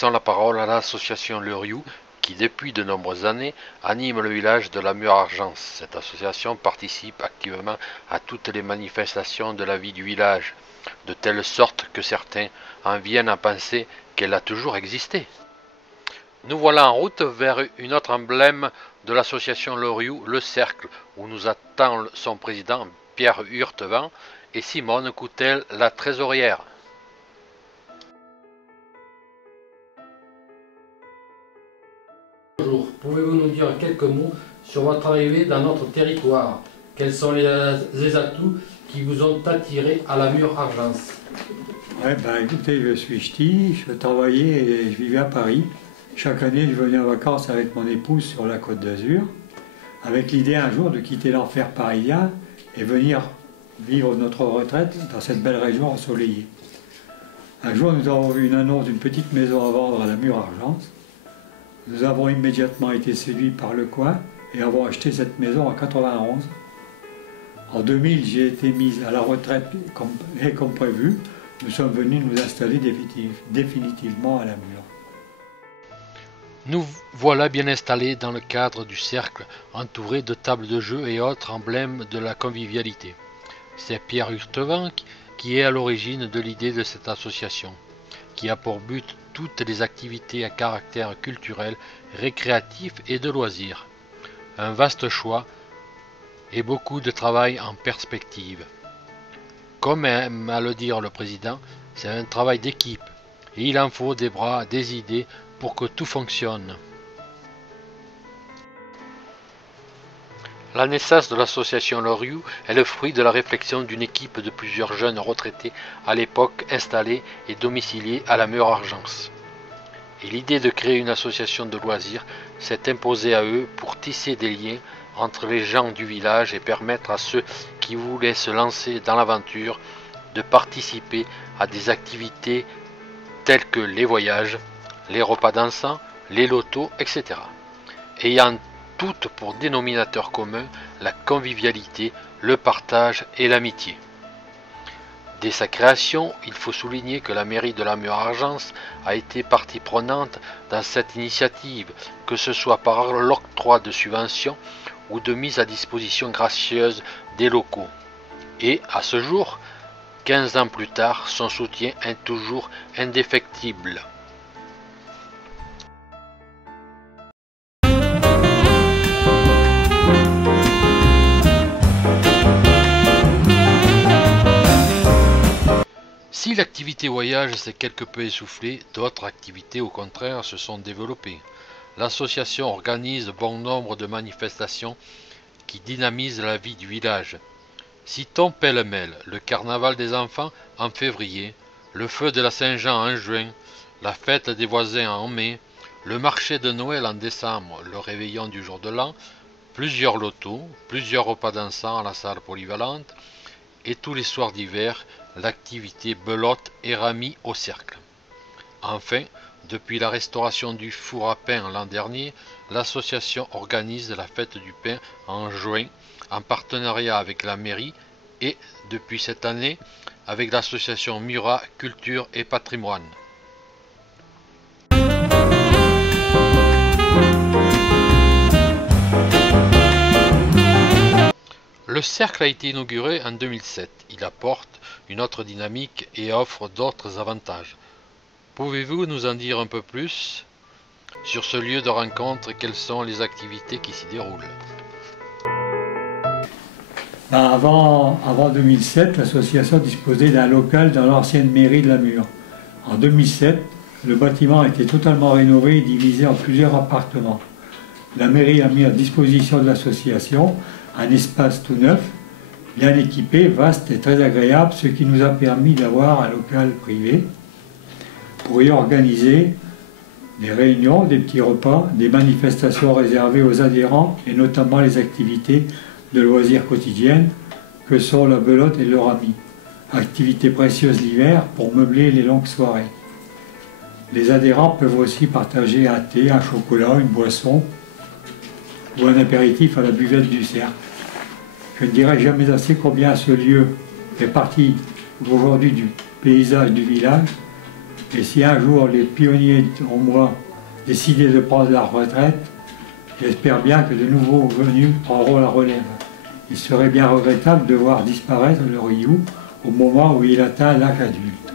laissons la parole à l'association Le Rioux qui, depuis de nombreuses années, anime le village de la Mure-Argence. Cette association participe activement à toutes les manifestations de la vie du village, de telle sorte que certains en viennent à penser qu'elle a toujours existé. Nous voilà en route vers une autre emblème de l'association Le Rioux, le Cercle, où nous attend son président Pierre Hurtevant et Simone Coutel, la trésorière. Bonjour, pouvez-vous nous dire quelques mots sur votre arrivée dans notre territoire? Quels sont les atouts qui vous ont attiré à la Mure-Argence? Écoutez, je suis ch'ti, je travaillais et je vivais à Paris. Chaque année, je venais en vacances avec mon épouse sur la Côte d'Azur, avec l'idée un jour de quitter l'enfer parisien et venir vivre notre retraite dans cette belle région ensoleillée. Un jour, nous avons vu une annonce d'une petite maison à vendre à la Mure-Argence. Nous avons immédiatement été séduits par le coin et avons acheté cette maison en 91. En 2000, j'ai été mise à la retraite et comme prévu, nous sommes venus nous installer définitivement à la Mure. Nous voilà bien installés dans le cadre du cercle, entourés de tables de jeu et autres emblèmes de la convivialité. C'est Pierre Hurtevant qui est à l'origine de l'idée de cette association, qui a pour but toutes les activités à caractère culturel, récréatif et de loisirs. Un vaste choix et beaucoup de travail en perspective. Comme aime à le dire le président, c'est un travail d'équipe et il en faut des bras, des idées pour que tout fonctionne. La naissance de l'association Le Rioux est le fruit de la réflexion d'une équipe de plusieurs jeunes retraités à l'époque installés et domiciliés à la Mure-Argence. Et l'idée de créer une association de loisirs s'est imposée à eux pour tisser des liens entre les gens du village et permettre à ceux qui voulaient se lancer dans l'aventure de participer à des activités telles que les voyages, les repas dansants, les lotos, etc. ayant toutes pour dénominateur commun la convivialité, le partage et l'amitié. Dès sa création, il faut souligner que la mairie de la Mure-Argence a été partie prenante dans cette initiative, que ce soit par l'octroi de subventions ou de mise à disposition gracieuse des locaux. Et, à ce jour, 15 ans plus tard, son soutien est toujours indéfectible. Si l'activité voyage s'est quelque peu essoufflée, d'autres activités au contraire se sont développées. L'association organise bon nombre de manifestations qui dynamisent la vie du village. Citons pêle-mêle le carnaval des enfants en février, le feu de la Saint-Jean en juin, la fête des voisins en mai, le marché de Noël en décembre, le réveillon du jour de l'an, plusieurs lotos, plusieurs repas dansants à la salle polyvalente, et tous les soirs d'hiver, l'activité belote et ramie au cercle. Enfin, depuis la restauration du four à pain l'an dernier, l'association organise la fête du pain en juin en partenariat avec la mairie et, depuis cette année, avec l'association Murat Culture et Patrimoine. Le cercle a été inauguré en 2007. Il apporte une autre dynamique et offre d'autres avantages. Pouvez-vous nous en dire un peu plus sur ce lieu de rencontre et quelles sont les activités qui s'y déroulent? Avant 2007, l'association disposait d'un local dans l'ancienne mairie de la Mure. En 2007, le bâtiment a été totalement rénové et divisé en plusieurs appartements. La mairie a mis à disposition de l'association un espace tout neuf, bien équipé, vaste et très agréable, ce qui nous a permis d'avoir un local privé pour y organiser des réunions, des petits repas, des manifestations réservées aux adhérents et notamment les activités de loisirs quotidiennes que sont la belote et le rami, activités précieuses l'hiver pour meubler les longues soirées. Les adhérents peuvent aussi partager un thé, un chocolat, une boisson ou un apéritif à la buvette du cercle. Je ne dirai jamais assez combien ce lieu fait partie aujourd'hui du paysage du village Et si un jour les pionniers au moins décidaient de prendre leur retraite, j'espère bien que de nouveaux venus prendront la relève. Il serait bien regrettable de voir disparaître le Ryu au moment où il atteint l'âge adulte.